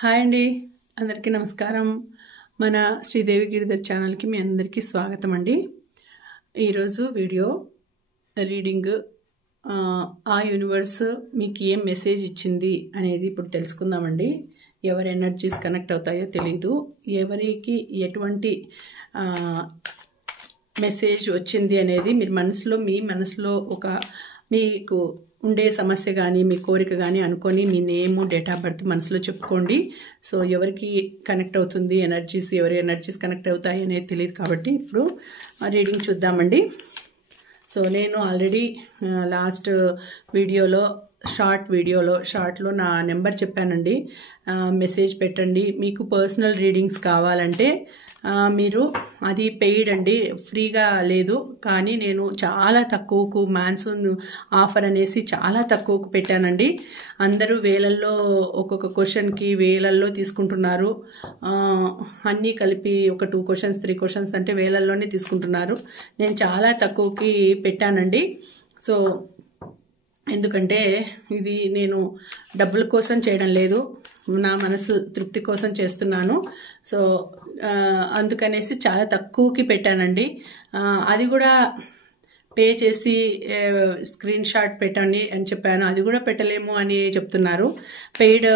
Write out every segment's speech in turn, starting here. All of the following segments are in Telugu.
హాయ్ అండి, అందరికీ నమస్కారం. మన శ్రీదేవి గిరిధర్ ఛానల్కి మీ అందరికీ స్వాగతం అండి. ఈరోజు వీడియో రీడింగ్ ఆ యూనివర్స్ మీకు ఏం మెసేజ్ ఇచ్చింది అనేది ఇప్పుడు తెలుసుకుందామండి. ఎవరి ఎనర్జీస్ కనెక్ట్ అవుతాయో తెలియదు, ఎవరికి ఎటువంటి మెసేజ్ వచ్చింది అనేది మీరు మీ మనసులో ఒక మీకు ఉండే సమస్య కానీ మీ కోరిక కానీ అనుకొని మీ నేము డేట్ ఆఫ్ బర్త్ మనసులో చెప్పుకోండి. సో ఎవరికి కనెక్ట్ అవుతుంది ఎవరి ఎనర్జీస్ కనెక్ట్ అవుతాయి అనేది తెలియదు కాబట్టి ఇప్పుడు రీడింగ్ చూద్దామండి. సో నేను ఆల్రెడీ లాస్ట్ వీడియోలో షార్ట్లో నా నెంబర్ చెప్పానండి. మెసేజ్ పెట్టండి. మీకు పర్సనల్ రీడింగ్స్ కావాలంటే మీరు అది పెయిడ్ అండి, ఫ్రీగా లేదు. కానీ నేను చాలా తక్కువకు మాన్సూన్ ఆఫర్ అనేసి చాలా తక్కువకు పెట్టానండి. అందరూ వేలల్లో ఒక్కొక్క క్వశ్చన్కి వేలల్లో తీసుకుంటున్నారు. అన్నీ కలిపి ఒక 2 క్వశ్చన్స్ 3 క్వశ్చన్స్ అంటే వేలల్లోనే తీసుకుంటున్నారు. నేను చాలా తక్కువకి పెట్టానండి. సో ఎందుకంటే ఇది నేను డబ్బుల కోసం చేయడం లేదు, నా మనసు తృప్తి కోసం చేస్తున్నాను. సో అందుకనేసి చాలా తక్కువకి పెట్టానండి. అది కూడా పే చేసి స్క్రీన్ షాట్ పెట్టండి అని చెప్పాను, అది కూడా పెట్టలేము అని చెప్తున్నారు. పెయిడ్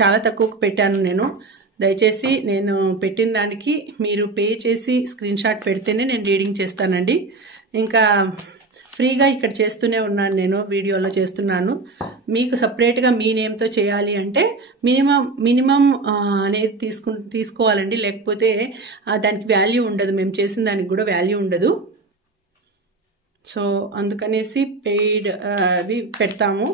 చాలా తక్కువకి పెట్టాను నేను. దయచేసి నేను పెట్టిన దానికి మీరు పే చేసి స్క్రీన్ షాట్ పెడితేనే నేను రీడింగ్ చేస్తానండి. ఇంకా ఫ్రీగా ఇక్కడ చేస్తూనే ఉన్నాను, నేను వీడియోలో చేస్తున్నాను. మీకు సపరేట్గా మీ నేమ్తో చేయాలి అంటే మినిమం అనేది తీసుకోవాలండి, లేకపోతే దానికి వాల్యూ ఉండదు. మేము చేసిన దానికి కూడా వాల్యూ ఉండదు. సో అందుకనేసి పెయిడ్ అవి పెడతాము.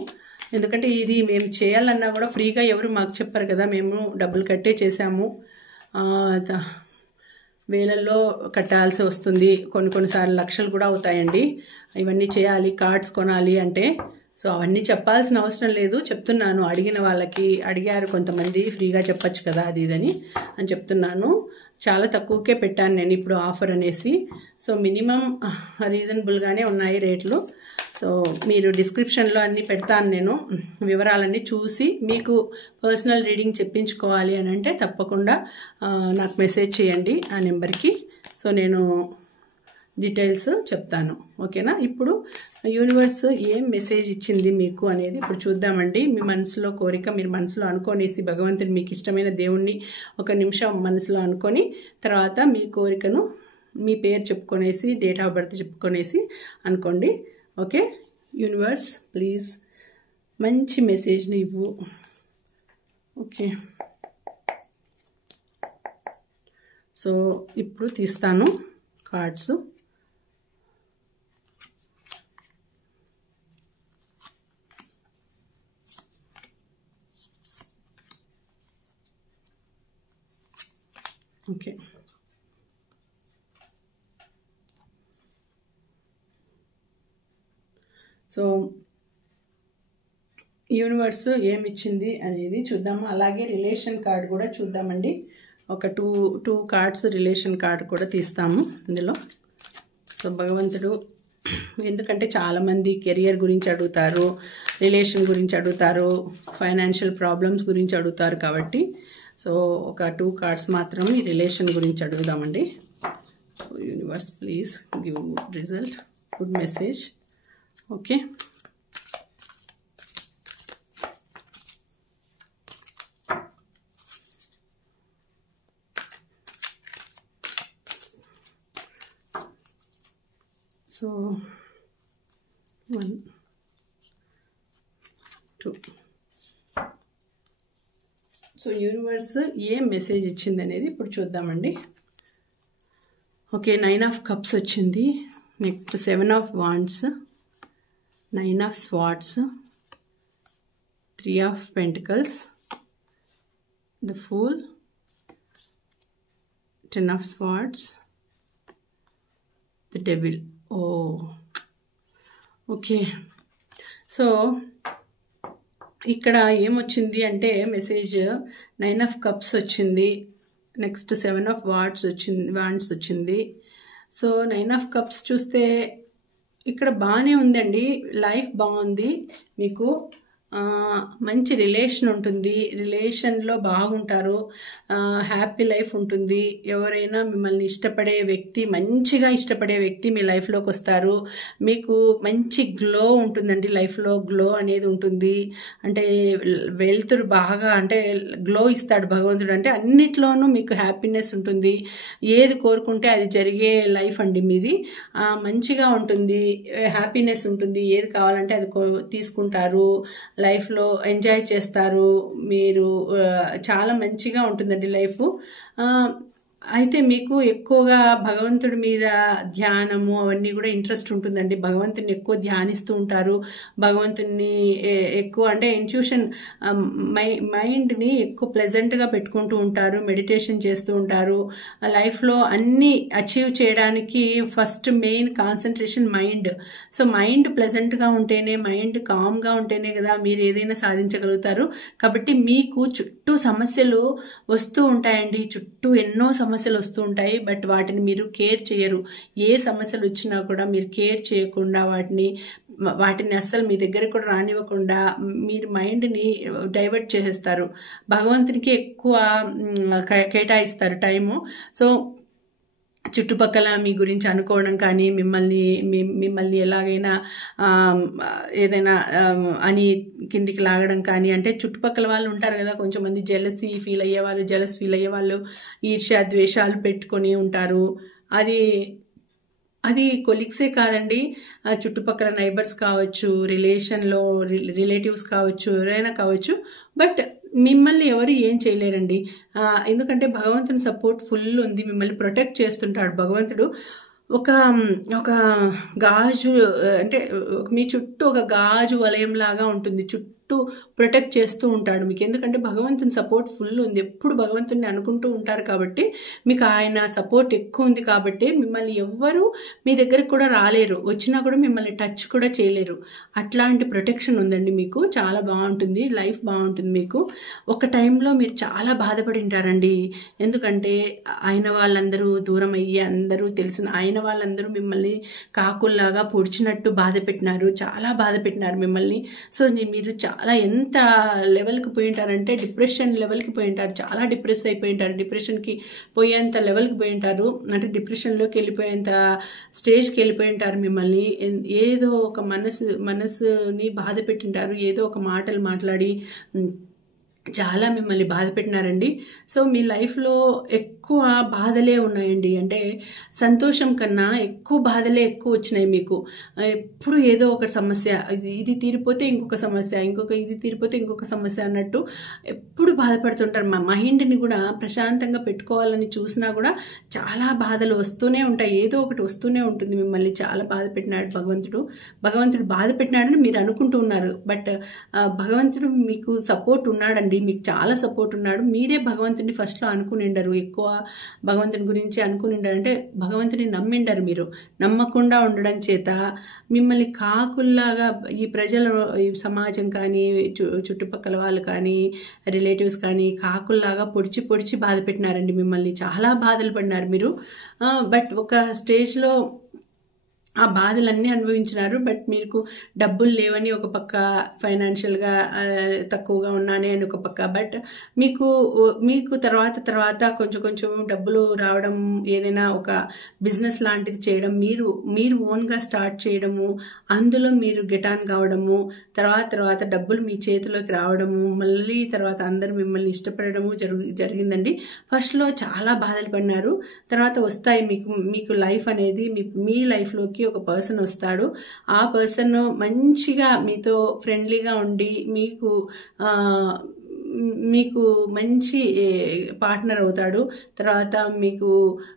ఎందుకంటే ఇది మేము చేయాలన్నా కూడా ఫ్రీగా ఎవరు మాకు చెప్పారు కదా, మేము డబ్బులు కట్టే చేసాము. వేలల్లో కట్టాల్సి వస్తుంది, కొన్నిసార్లు లక్షలు కూడా అవుతాయండి. ఇవన్నీ చేయాలి, కార్డ్స్ కొనాలి అంటే. సో అవన్నీ చెప్పాల్సిన అవసరం లేదు, చెప్తున్నాను. అడిగారు కొంతమంది, ఫ్రీగా చెప్పచ్చు కదా అది ఇదని అని చెప్తున్నాను. చాలా తక్కువకే పెట్టాను నేను ఇప్పుడు ఆఫర్ అనేసి. సో మినిమం రీజనబుల్గానే ఉన్నాయి రేట్లు. సో మీరు డిస్క్రిప్షన్లో అన్నీ పెడతాను నేను, వివరాలన్నీ చూసి మీకు పర్సనల్ రీడింగ్ చెప్పించుకోవాలి అని అంటే తప్పకుండా నాకు మెసేజ్ చేయండి ఆ నెంబర్కి. సో నేను డీటెయిల్స్ చెప్తాను, ఓకేనా. ఇప్పుడు యూనివర్స్ ఏం మెసేజ్ ఇచ్చింది మీకు అనేది ఇప్పుడు చూద్దామండి. మీ మనసులో కోరిక మీరు మనసులో అనుకోనేసి, భగవంతుని మీకు ఇష్టమైన దేవుణ్ణి ఒక నిమిషం మనసులో అనుకొని తర్వాత మీ కోరికను మీ పేరు చెప్పుకొనేసి డేట్ ఆఫ్ బర్త్ చెప్పుకొనేసి అనుకోండి. ఓకే, యూనివర్స్ ప్లీజ్ మంచి మెసేజ్ని ఇవ్వు. ఓకే, సో ఇప్పుడు తీస్తాను కార్డ్స్. ఓకే, సో యూనివర్స్ ఏమిచ్చింది అనేది చూద్దాము. అలాగే రిలేషన్ కార్డ్ కూడా చూద్దామండి. ఒక టూ కార్డ్స్ రిలేషన్ కార్డ్ కూడా తీస్తాము ఇందులో. సో భగవంతుడు, ఎందుకంటే చాలామంది కెరియర్ గురించి అడుగుతారు, రిలేషన్ గురించి అడుగుతారు, ఫైనాన్షియల్ ప్రాబ్లమ్స్ గురించి అడుగుతారు కాబట్టి సో ఒక 2 కార్డ్స్ మాత్రం ఈ రిలేషన్ గురించి అడుగుదామండి. Universe please give result, good message. Okay, so 1 2. So universe ఏం మెసేజ్ ఇచ్చింది అనేది ఇప్పుడు చూద్దామండి. ఓకే, 9 ఆఫ్ కప్స్ వచ్చింది. Next 7 of wands, 9 of swords, 3 of pentacles, the fool, 10 of swords, the devil. Okay, so ఇక్కడ ఏమొచ్చింది అంటే మెసేజ్ 9 ఆఫ్ కప్స్ వచ్చింది. నెక్స్ట్ 7 ఆఫ్ వాండ్స్ వచ్చింది. సో 9 ఆఫ్ కప్స్ చూస్తే ఇక్కడ బాగానే ఉందండి, లైఫ్ బాగుంది మీకు. మంచి రిలేషన్ ఉంటుంది, రిలేషన్లో బాగుంటారు, హ్యాపీ లైఫ్ ఉంటుంది. ఎవరైనా మిమ్మల్ని ఇష్టపడే వ్యక్తి, మంచిగా ఇష్టపడే వ్యక్తి మీ లైఫ్లోకి వస్తారు. మీకు మంచి గ్లో ఉంటుందండి, లైఫ్లో గ్లో అనేది ఉంటుంది. అంటే వెలుతురు బాగా, అంటే గ్లో ఇస్తాడు భగవంతుడు. అంటే అన్నిట్లోనూ మీకు హ్యాపీనెస్ ఉంటుంది. ఏది కోరుకుంటే అది జరిగే లైఫ్ అండి మీది. మంచిగా ఉంటుంది, హ్యాపీనెస్ ఉంటుంది. ఏది కావాలంటే అది తీసుకుంటారు, లైఫ్లో ఎంజాయ్ చేస్తారు మీరు. చాలా మంచిగా ఉంటుందండి లైఫ్. అయితే మీకు ఎక్కువగా భగవంతుడి మీద ధ్యానము అవన్నీ కూడా ఇంట్రెస్ట్ ఉంటుందండి. భగవంతుని ఎక్కువ ధ్యానిస్తూ ఉంటారు. భగవంతుని ఎక్కువ అంటే ఇంట్యూషన్, మైండ్ని ఎక్కువ ప్లెజెంట్గా పెట్టుకుంటూ ఉంటారు, మెడిటేషన్ చేస్తూ ఉంటారు. లైఫ్లో అన్నీ అచీవ్ చేయడానికి first main concentration mind. So mind ప్లెజెంట్గా ఉంటేనే, మైండ్ కామ్గా ఉంటేనే కదా మీరు ఏదైనా సాధించగలుగుతారు. కాబట్టి మీకు చుట్టూ సమస్యలు వస్తూ ఉంటాయండి, చుట్టూ ఎన్నో సమస్యలు వస్తూ ఉంటాయి. బట్ వాటిని మీరు కేర్ చేయరు. ఏ సమస్యలు వచ్చినా కూడా మీరు కేర్ చేయకుండా వాటిని అస్సలు మీ దగ్గర కూడా రానివ్వకుండా మీరు మైండ్ని డైవర్ట్ చేసేస్తారు. భగవంతునికి ఎక్కువ కేటాయిస్తారు టైము. సో చుట్టుపక్కల మీ గురించి అనుకోవడం కానీ, మిమ్మల్ని ఎలాగైనా ఏదైనా అని కిందికి లాగడం కానీ, అంటే చుట్టుపక్కల వాళ్ళు ఉంటారు కదా, కొంచెం మంది జెలస్ ఫీల్ అయ్యేవాళ్ళు, ఈర్ష్య ద్వేషాలు పెట్టుకొని ఉంటారు. అది కొలీగ్సే కాదండి, చుట్టుపక్కల నైబర్స్ కావచ్చు, రిలేటివ్స్ కావచ్చు, ఎవరైనా కావచ్చు. బట్ మిమ్మల్ని ఎవరు ఏం చేయలేరండి. ఎందుకంటే భగవంతుని సపోర్ట్ ఫుల్ ఉంది, మిమ్మల్ని ప్రొటెక్ట్ చేస్తుంటాడు భగవంతుడు. ఒక గాజు, అంటే మీ చుట్టూ ఒక గాజు వలయం లాగా ఉంటుంది, చుట్టూ ప్రొటెక్ట్ చేస్తూ ఉంటాడు మీకు. ఎందుకంటే భగవంతుని సపోర్ట్ ఫుల్ ఉంది, ఎప్పుడు భగవంతుని అనుకుంటూ ఉంటారు కాబట్టి మీకు ఆయన సపోర్ట్ ఎక్కువ ఉంది. కాబట్టి మిమ్మల్ని ఎవ్వరూ మీ దగ్గరికి కూడా రాలేరు, వచ్చినా కూడా మిమ్మల్ని టచ్ కూడా చేయలేరు. అట్లాంటి ప్రొటెక్షన్ ఉందండి మీకు. చాలా బాగుంటుంది, లైఫ్ బాగుంటుంది మీకు. ఒక టైంలో మీరు చాలా బాధపడి ఉంటారండి. ఎందుకంటే ఆయన వాళ్ళందరూ దూరం అయ్యి, అందరూ తెలిసిన ఆయన వాళ్ళందరూ మిమ్మల్ని కాకుల్లాగా పొడిచినట్టు బాధ పెట్టినారు, చాలా బాధ పెట్టినారు మిమ్మల్ని. సో మీరు చాలా ఎంత లెవెల్కి పోయి ఉంటారంటే డిప్రెషన్ లెవెల్కి పోయి ఉంటారు, చాలా డిప్రెస్ అయిపోయి ఉంటారు, డిప్రెషన్కి పోయేంత లెవెల్కి పోయి ఉంటారు. అంటే డిప్రెషన్లోకి వెళ్ళిపోయేంత స్టేజ్కి వెళ్ళిపోయి ఉంటారు. మిమ్మల్ని ఏదో ఒక మనసుని బాధ పెట్టింటారు, ఏదో ఒక మాటలు మాట్లాడి చాలా మిమ్మల్ని బాధ పెట్టినారండి. సో మీ లైఫ్లో ఎక్కువ బాధలే ఉన్నాయండి. అంటే సంతోషం కన్నా ఎక్కువ బాధలే ఎక్కువ వచ్చినాయి మీకు. ఎప్పుడు ఏదో ఒక సమస్య, ఇది తీరిపోతే ఇంకొక సమస్య, ఇది తీరిపోతే ఇంకొక సమస్య అన్నట్టు ఎప్పుడు బాధపడుతుంటారు. మా మైండ్ని కూడా ప్రశాంతంగా పెట్టుకోవాలని చూసినా కూడా చాలా బాధలు వస్తూనే ఉంటాయి, ఏదో ఒకటి వస్తూనే ఉంటుంది. మిమ్మల్ని చాలా బాధ పెట్టినాడు భగవంతుడు బాధ పెట్టినాడని మీరు అనుకుంటూ ఉన్నారు. బట్ భగవంతుడు మీకు సపోర్ట్ ఉన్నాడండి, మీకు చాలా సపోర్ట్ ఉన్నాడు. మీరే భగవంతుడిని ఫస్ట్లో అనుకునిండరు, ఎక్కువ భగవంతుని గురించి అనుకునిండరు. అంటే భగవంతుని నమ్మిండరు. మీరు నమ్మకుండా ఉండడం చేత మిమ్మల్ని కాకుల్లాగా ఈ సమాజం కానీ, చుట్టుపక్కల వాళ్ళు కానీ, రిలేటివ్స్ కానీ కాకుల్లాగా పొడిచి బాధ పెట్టినారండి మిమ్మల్ని. చాలా బాధలు పడినారు మీరు. బట్ ఒక స్టేజ్లో ఆ బాధలన్నీ అనుభవించినారు. బట్ మీకు డబ్బులు లేవని ఒక పక్క, ఫైనాన్షియల్గా తక్కువగా ఉన్నానే అని ఒక పక్క. బట్ మీకు తర్వాత కొంచెం డబ్బులు రావడం, ఏదైనా ఒక బిజినెస్ లాంటిది చేయడం, మీరు ఓన్గా స్టార్ట్ చేయడము, అందులో మీరు గెట్ ఆన్ కావడము, తర్వాత డబ్బులు మీ చేతిలోకి రావడము, మళ్ళీ తర్వాత అందరూ మిమ్మల్ని ఇష్టపడము జరిగిందండి. ఫస్ట్లో చాలా బాధలు పడినారు, తర్వాత వస్తాయి మీకు లైఫ్ అనేది. మీ లైఫ్లోకి ఒక పర్సన్ వస్తాడు. ఆ పర్సన్ మంచిగా మీతో ఫ్రెండ్లీగా ఉండి మీకు మంచి పార్ట్నర్ అవుతాడు. తర్వాత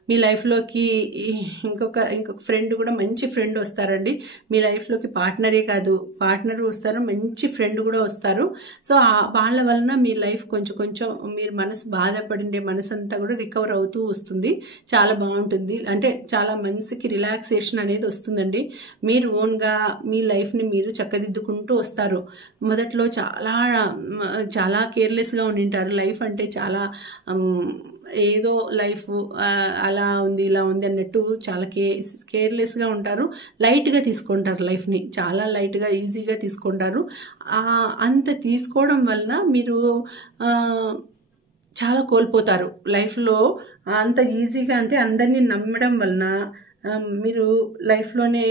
మీ లైఫ్లోకి ఇంకొక ఫ్రెండ్ కూడా, మంచి ఫ్రెండ్ వస్తారండి మీ లైఫ్లోకి. పార్ట్నరే కాదు, పార్ట్నర్ వస్తారు, మంచి ఫ్రెండ్ కూడా వస్తారు. సో వాళ్ళ వలన మీ లైఫ్ కొంచెం మీరు బాధపడిండే మనసంతా కూడా రికవర్ అవుతూ వస్తుంది. చాలా బాగుంటుంది. అంటే చాలా మనసుకి రిలాక్సేషన్ అనేది వస్తుందండి. మీరు ఓన్గా మీ లైఫ్ని మీరు చక్కదిద్దుకుంటూ వస్తారు. మొదట్లో చాలా కేర్లెస్గా ఉండింటారు. లైఫ్ అంటే చాలా ఏదో లైఫ్ అలా ఉంది ఇలా ఉంది అన్నట్టు చాలా కేర్లెస్గా ఉంటారు. లైట్గా తీసుకుంటారు లైఫ్ని, చాలా లైట్గా ఈజీగా తీసుకుంటారు. అంత తీసుకోవడం వలన మీరు చాలా కోల్పోతారు లైఫ్లో. అంత ఈజీగా అంటే అందరినీ నమ్మడం వలన మీరు లైఫ్లోనే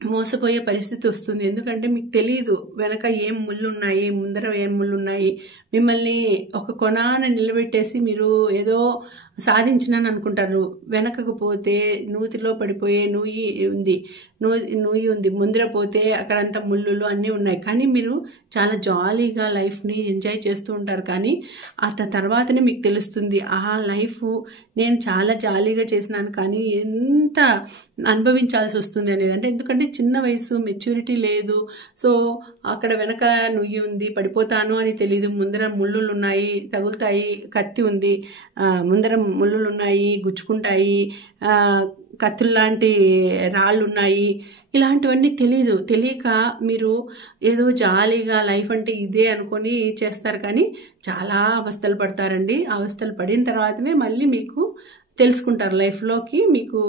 మోసపోయే పరిస్థితి వస్తుంది. ఎందుకంటే మీకు తెలియదు వెనక ఏం ముళ్ళు ఉన్నాయి, ముందర ఏం ముళ్ళు ఉన్నాయి. మిమ్మల్ని ఒక కొనాన నిలబెట్టేసి మీరు ఏదో సాధించినాను అనుకుంటారు. వెనకకు పోతే నూతిలో పడిపోయే నూయి ఉంది, ముందర పోతే అక్కడంతా ముళ్ళులు అన్నీ ఉన్నాయి. కానీ మీరు చాలా జాలీగా లైఫ్ని ఎంజాయ్ చేస్తూ ఉంటారు. కానీ తర్వాతనే మీకు తెలుస్తుంది ఆ లైఫ్ నేను చాలా జాలీగా చేసినాను కానీ ఎంత అనుభవించాల్సి వస్తుంది అనేది. అంటే ఎందుకంటే చిన్న వయసు, మెచ్యూరిటీ లేదు. సో అక్కడ వెనక నుయ్యి ఉంది, పడిపోతాను అని తెలియదు. ముందర ముళ్ళులు ఉన్నాయి, తగులుతాయి, కత్తి ఉంది, ముందర ముళ్ళులు ఉన్నాయి, గుచ్చుకుంటాయి, కత్తుల్లాంటి రాళ్ళు ఉన్నాయి. ఇలాంటివన్నీ తెలియక మీరు ఏదో జాలీగా లైఫ్ అంటే ఇదే అనుకొని చేస్తారు. కానీ చాలా అవస్థలు పడతారండి. అవస్థలు పడిన తర్వాతనే మళ్ళీ మీకు తెలుసుకుంటారు లైఫ్లోకి మీకు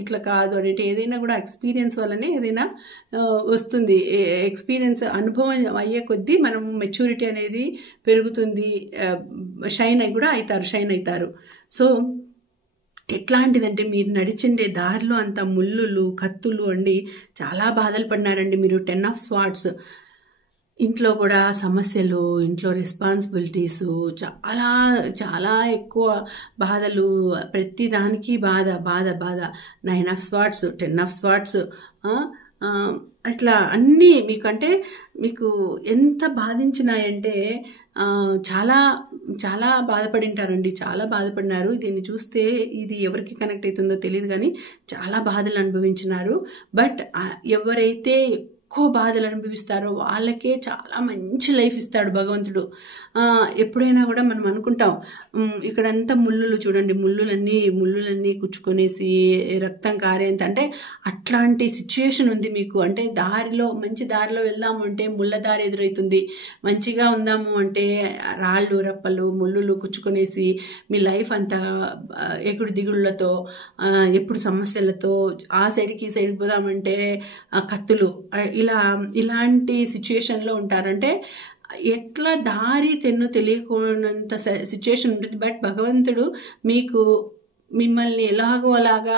ఇట్లా కాదు అనేటి. ఏదైనా కూడా ఎక్స్పీరియన్స్ వల్లనే ఏదైనా వస్తుంది. ఎక్స్పీరియన్స్ అనుభవం అయ్యే కొద్దీ మనం మెచ్యూరిటీ అనేది పెరుగుతుంది. షైన్ అవుతారు. సో ఎట్లాంటిదంటే మీరు నడిచిండే దారిలో అంత ముళ్ళులు, కత్తులు అండి, చాలా బాధలు పడినారండి మీరు. 10 of Swords. ఇంట్లో కూడా సమస్యలు, ఇంట్లో రెస్పాన్సిబిలిటీస్, చాలా చాలా ఎక్కువ బాధలు, ప్రతి దానికి బాధ. 9 of Swords, 10 of Swords, అట్లా అన్నీ మీకు ఎంత బాధించినాయంటే చాలా చాలా బాధపడింటారండి. చాలా బాధపడినారు. దీన్ని చూస్తే ఇది ఎవరికి కనెక్ట్ అవుతుందో తెలియదు కానీ చాలా బాధలు అనుభవించినారు. బట్ ఎవరైతే ఎక్కువ బాధలు అనుభవిస్తారో వాళ్ళకే చాలా మంచి లైఫ్ ఇస్తాడు భగవంతుడు. ఎప్పుడైనా కూడా మనం అనుకుంటాం ఇక్కడంతా ముళ్ళులు చూడండి, ముళ్ళులన్నీ కుచ్చుకొనేసి రక్తం కారేంత, అంటే అట్లాంటి సిచ్యుయేషన్ ఉంది మీకు. అంటే మంచి దారిలో వెళ్దాము అంటే ముళ్ళ దారి ఎదురవుతుంది, మంచిగా ఉందాము అంటే రాళ్ళు, రప్పలు, ముళ్ళులు కుచ్చుకొనేసి మీ లైఫ్ అంతా ఎగుడు దిగుళ్ళతో, ఎప్పుడు సమస్యలతో, ఆ సైడ్కి ఈ సైడ్కి పోదామంటే కత్తులు, ఇలాంటి సిచ్యుయేషన్లో ఉంటారంటే ఎట్లా దారి తెలియకున్నంత సిచ్యుయేషన్ ఉంటుంది. బట్ భగవంతుడు మిమ్మల్ని ఎలాగో అలాగా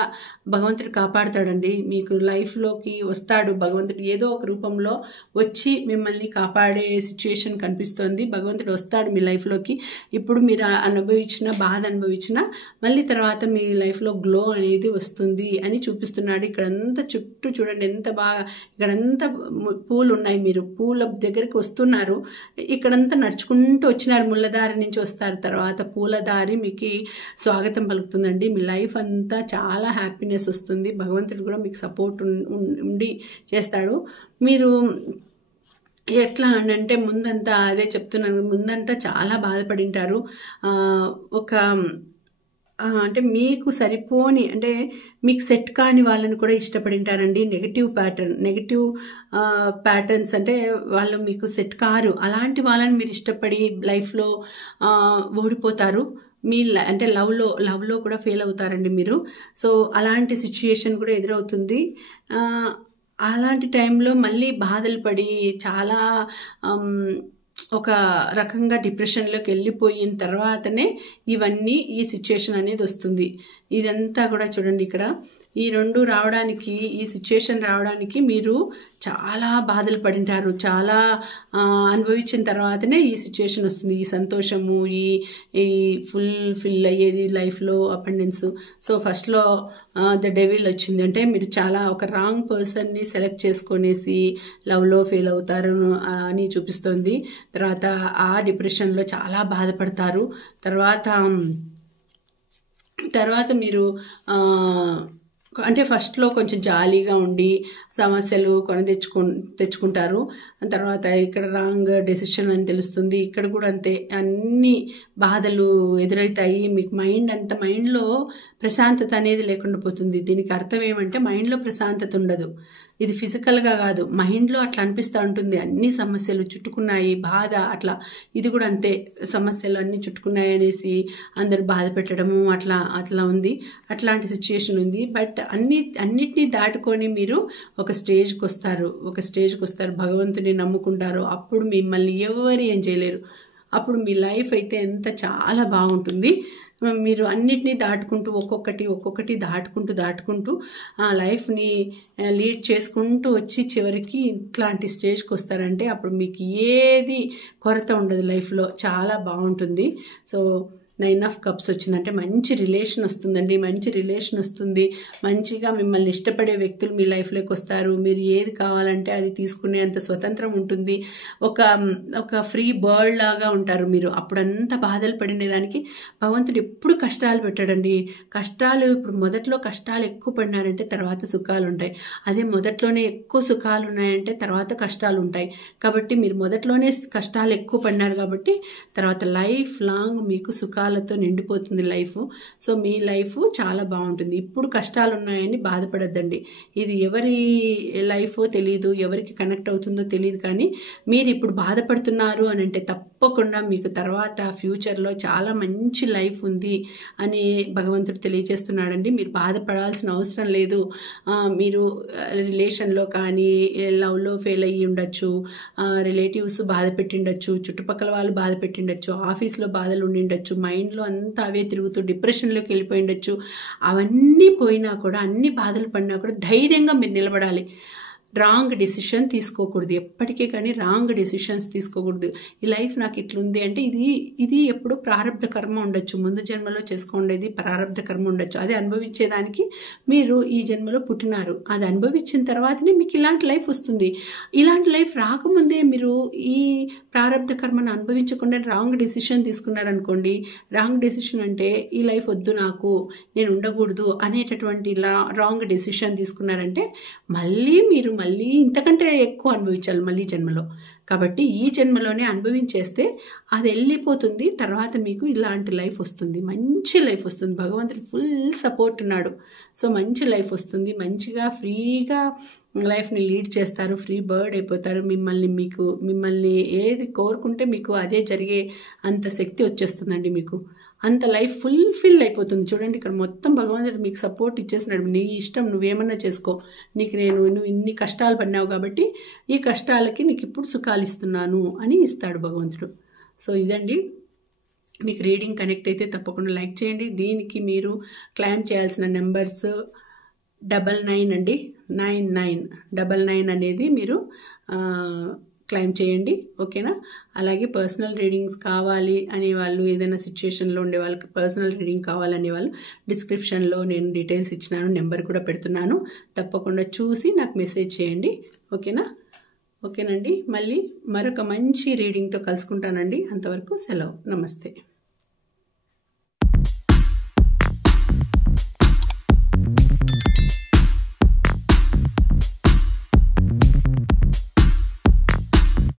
భగవంతుడు కాపాడుతాడండి. మీకు లైఫ్లోకి వస్తాడు భగవంతుడు, ఏదో ఒక రూపంలో వచ్చి మిమ్మల్ని కాపాడే సిచ్యుయేషన్ కనిపిస్తుంది. భగవంతుడు వస్తాడు మీ లైఫ్లోకి. ఇప్పుడు మీరు బాధ అనుభవించిన మళ్ళీ తర్వాత మీ లైఫ్లో గ్లో అనేది వస్తుంది అని చూపిస్తున్నాడు. ఇక్కడంతా చుట్టూ చూడండి ఎంత బాగా, ఇక్కడంతా పూలు ఉన్నాయి. మీరు పూల దగ్గరికి వస్తున్నారు, ఇక్కడంతా నడుచుకుంటూ వచ్చినారు, ముళ్ళదారి నుంచి వస్తారు. తర్వాత పూలదారి మీకు స్వాగతం పలుకుతుందండి. మీ లైఫ్ అంతా చాలా హ్యాపీనెస్ వస్తుంది. భగవంతుడు కూడా మీకు సపోర్ట్ ఉండి చేస్తాడు. మీరు ఎట్లా అంటే ముందంతా అదే చెప్తున్నాను, ముందంతా చాలా బాధపడింటారు. అంటే మీకు సరిపోని, అంటే మీకు సెట్ కాని వాళ్ళని కూడా ఇష్టపడింటారండి. నెగటివ్ ప్యాటర్న్స్ అంటే వాళ్ళు మీకు సెట్ కారు, అలాంటి వాళ్ళని మీరు ఇష్టపడి లైఫ్లో ఓడిపోతారు. అంటే లవ్లో కూడా ఫెయిల్ అవుతారండి మీరు. సో అలాంటి సిచ్యుయేషన్ కూడా ఎదురవుతుంది. అలాంటి టైంలో మళ్ళీ బాధలు పడి చాలా ఒక రకంగా డిప్రెషన్లోకి వెళ్ళిపోయిన తర్వాతనే ఈ సిచ్యుయేషన్ అనేది వస్తుంది. ఇదంతా కూడా చూడండి, ఇక్కడ ఈ రెండు రావడానికి, ఈ సిచ్యుయేషన్ రావడానికి మీరు చాలా బాధలు పడింటారు. చాలా అనుభవించిన తర్వాతనే ఈ సిచ్యుయేషన్ వస్తుంది. ఈ సంతోషము, ఈ ఫిల్ అయ్యేది లైఫ్లో అబండెన్స్. సో ఫస్ట్లో ద డెవిల్ వచ్చింది అంటే మీరు చాలా ఒక రాంగ్ పర్సన్ని సెలెక్ట్ చేసుకొనేసి లవ్లో ఫెయిల్ అవుతారు అని చూపిస్తుంది. తర్వాత ఆ డిప్రెషన్లో చాలా బాధపడతారు. తర్వాత మీరు అంటే ఫస్ట్లో కొంచెం జాలీగా ఉండి సమస్యలు కొని తెచ్చుకుంటారు. తర్వాత ఇక్కడ రాంగ్ డెసిషన్ అని తెలుస్తుంది. ఇక్కడ కూడా అంతే, అన్ని బాధలు ఎదురవుతాయి. మీకు మైండ్లో ప్రశాంతత అనేది లేకుండా పోతుంది. దీనికి అర్థం ఏమంటే మైండ్లో ప్రశాంతత ఉండదు. ఇది ఫిజికల్గా కాదు, మైండ్లో అట్లా అనిపిస్తూ ఉంటుంది. అన్ని సమస్యలు చుట్టుకున్నాయి, బాధ అట్లా. ఇది కూడా అంతే, సమస్యలు అన్నీ చుట్టుకున్నాయి అనేసి అందరు బాధ పెట్టడము అట్లా ఉంది. అట్లాంటి సిచ్యుయేషన్ ఉంది. బట్ అన్నిటినీ దాటుకొని మీరు ఒక స్టేజ్కి వస్తారు, భగవంతుని నమ్ముకుంటారు. అప్పుడు మిమ్మల్ని ఎవరు ఏం చేయలేరు. అప్పుడు మీ లైఫ్ అయితే చాలా బాగుంటుంది. మీరు అన్నిటినీ దాటుకుంటూ ఒక్కొక్కటి దాటుకుంటూ ఆ లైఫ్ని లీడ్ చేసుకుంటూ వచ్చి చివరికి ఇట్లాంటి స్టేజ్కి వస్తారంటే అప్పుడు మీకు ఏది కొరత ఉండదు, లైఫ్లో చాలా బాగుంటుంది. సో 9 ఆఫ్ కప్స్ వచ్చిందంటే మంచి రిలేషన్ వస్తుందండి, మంచిగా మిమ్మల్ని ఇష్టపడే వ్యక్తులు మీ లైఫ్లోకి వస్తారు. మీరు ఏది కావాలంటే అది తీసుకునేంత స్వతంత్రం ఉంటుంది. ఒక ఫ్రీ బర్డ్ లాగా ఉంటారు మీరు. అప్పుడంతా బాధలు పడినదానికి భగవంతుడు ఎప్పుడు కష్టాలు పెట్టాడండి. ఇప్పుడు మొదట్లో కష్టాలు ఎక్కువ పడినారంటే తర్వాత సుఖాలు ఉంటాయి. అదే మొదట్లోనే ఎక్కువ సుఖాలు ఉన్నాయంటే తర్వాత కష్టాలు ఉంటాయి. కాబట్టి మీరు మొదట్లోనే కష్టాలు ఎక్కువ పడినారు కాబట్టి తర్వాత లైఫ్ లాంగ్ మీకు సుఖాలతో నిండిపోతుంది లైఫ్. సో మీ లైఫ్ చాలా బాగుంటుంది. ఇప్పుడు కష్టాలు ఉన్నాయని బాధపడద్దండి. ఇది ఎవరి లైఫో తెలియదు, ఎవరికి కనెక్ట్ అవుతుందో తెలియదు. కానీ మీరు ఇప్పుడు బాధపడుతున్నారు అని అంటే తప్పకుండా మీకు తర్వాత ఫ్యూచర్లో చాలా మంచి లైఫ్ ఉంది అని భగవంతుడు తెలియజేస్తున్నాడండి. మీరు బాధపడాల్సిన అవసరం లేదు. మీరు రిలేషన్లో కానీ లవ్లో ఫెయిల్ అయ్యి ఉండొచ్చు, రిలేటివ్స్ బాధ పెట్టిండొచ్చు, చుట్టుపక్కల వాళ్ళు బాధ పెట్టిండొచ్చు, ఆఫీస్లో బాధలు ఉండిండొచ్చు, మైండ్లో అంతా అవే తిరుగుతూ డిప్రెషన్లోకి వెళ్ళిపోయిండొచ్చు. అవన్నీ పోయినా కూడా, అన్ని బాధలు పడినా కూడా ధైర్యంగా మీరు నిలబడాలి. రాంగ్ డెసిషన్ తీసుకోకూడదు ఎప్పటికీ, కానీ రాంగ్ డెసిషన్స్ తీసుకోకూడదు. ఈ లైఫ్ నాకు ఇట్లుంది అంటే ఇది ఎప్పుడు ప్రారంధ కర్మ ఉండొచ్చు, ముందు జన్మలో చేసుకునేది ప్రారంధ కర్మ ఉండొచ్చు. అది అనుభవించేదానికి మీరు ఈ జన్మలో పుట్టినారు. అది అనుభవించిన తర్వాతనే మీకు ఇలాంటి లైఫ్ వస్తుంది. ఇలాంటి లైఫ్ రాకముందే మీరు ఈ ప్రారంధ కర్మను అనుభవించకుండా రాంగ్ డెసిషన్ తీసుకున్నారనుకోండి, రాంగ్ డెసిషన్ అంటే ఈ లైఫ్ వద్దు, నాకు నేను ఉండకూడదు అనేటటువంటి రాంగ్ డెసిషన్ తీసుకున్నారంటే మళ్ళీ ఇంతకంటే ఎక్కువ అనుభవించాలి మళ్ళీ జన్మలో. కాబట్టి ఈ జన్మలోనే అనుభవించేస్తే అది వెళ్ళిపోతుంది. తర్వాత మీకు ఇలాంటి లైఫ్ వస్తుంది, మంచి లైఫ్ వస్తుంది. భగవంతుడు ఫుల్ సపోర్ట్ ఉన్నాడు. సో మంచి లైఫ్ వస్తుంది. మంచిగా ఫ్రీగా లైఫ్ని లీడ్ చేస్తారు, ఫ్రీ బర్డ్ అయిపోతారు. మిమ్మల్ని ఏది కోరుకుంటే మీకు అదే జరిగే అంత శక్తి వచ్చేస్తుందండి. మీకు అంత లైఫ్ ఫుల్ఫిల్ అయిపోతుంది. చూడండి, ఇక్కడ మొత్తం భగవంతుడు మీకు సపోర్ట్ ఇచ్చేసినాడు. నీ ఇష్టం, నువ్వేమన్నా చేసుకో, నువ్వు ఇన్ని కష్టాలు పడినావు కాబట్టి ఈ కష్టాలకి నీకు ఇప్పుడు సుఖాలు ఇస్తున్నాను అని ఇస్తాడు భగవంతుడు. సో ఇదండి, మీకు రీడింగ్ కనెక్ట్ అయితే తప్పకుండా లైక్ చేయండి. దీనికి మీరు క్లైమ్ చేయాల్సిన నెంబర్స్ 99 అండి, 99 అనేది మీరు క్లైమ్ చేయండి, ఓకేనా? అలాగే పర్సనల్ రీడింగ్స్ కావాలి అనేవాళ్ళు, ఏదైనా సిచ్యుయేషన్లో ఉండే వాళ్ళకి పర్సనల్ రీడింగ్ కావాలనే వాళ్ళు డిస్క్రిప్షన్లో నేను డీటెయిల్స్ ఇచ్చినాను, నెంబర్ కూడా పెడుతున్నాను. తప్పకుండా చూసి నాకు మెసేజ్ చేయండి, ఓకేనండి. మళ్ళీ మరొక మంచి రీడింగ్తో కలుసుకుంటానండి. అంతవరకు సెలవు, నమస్తే.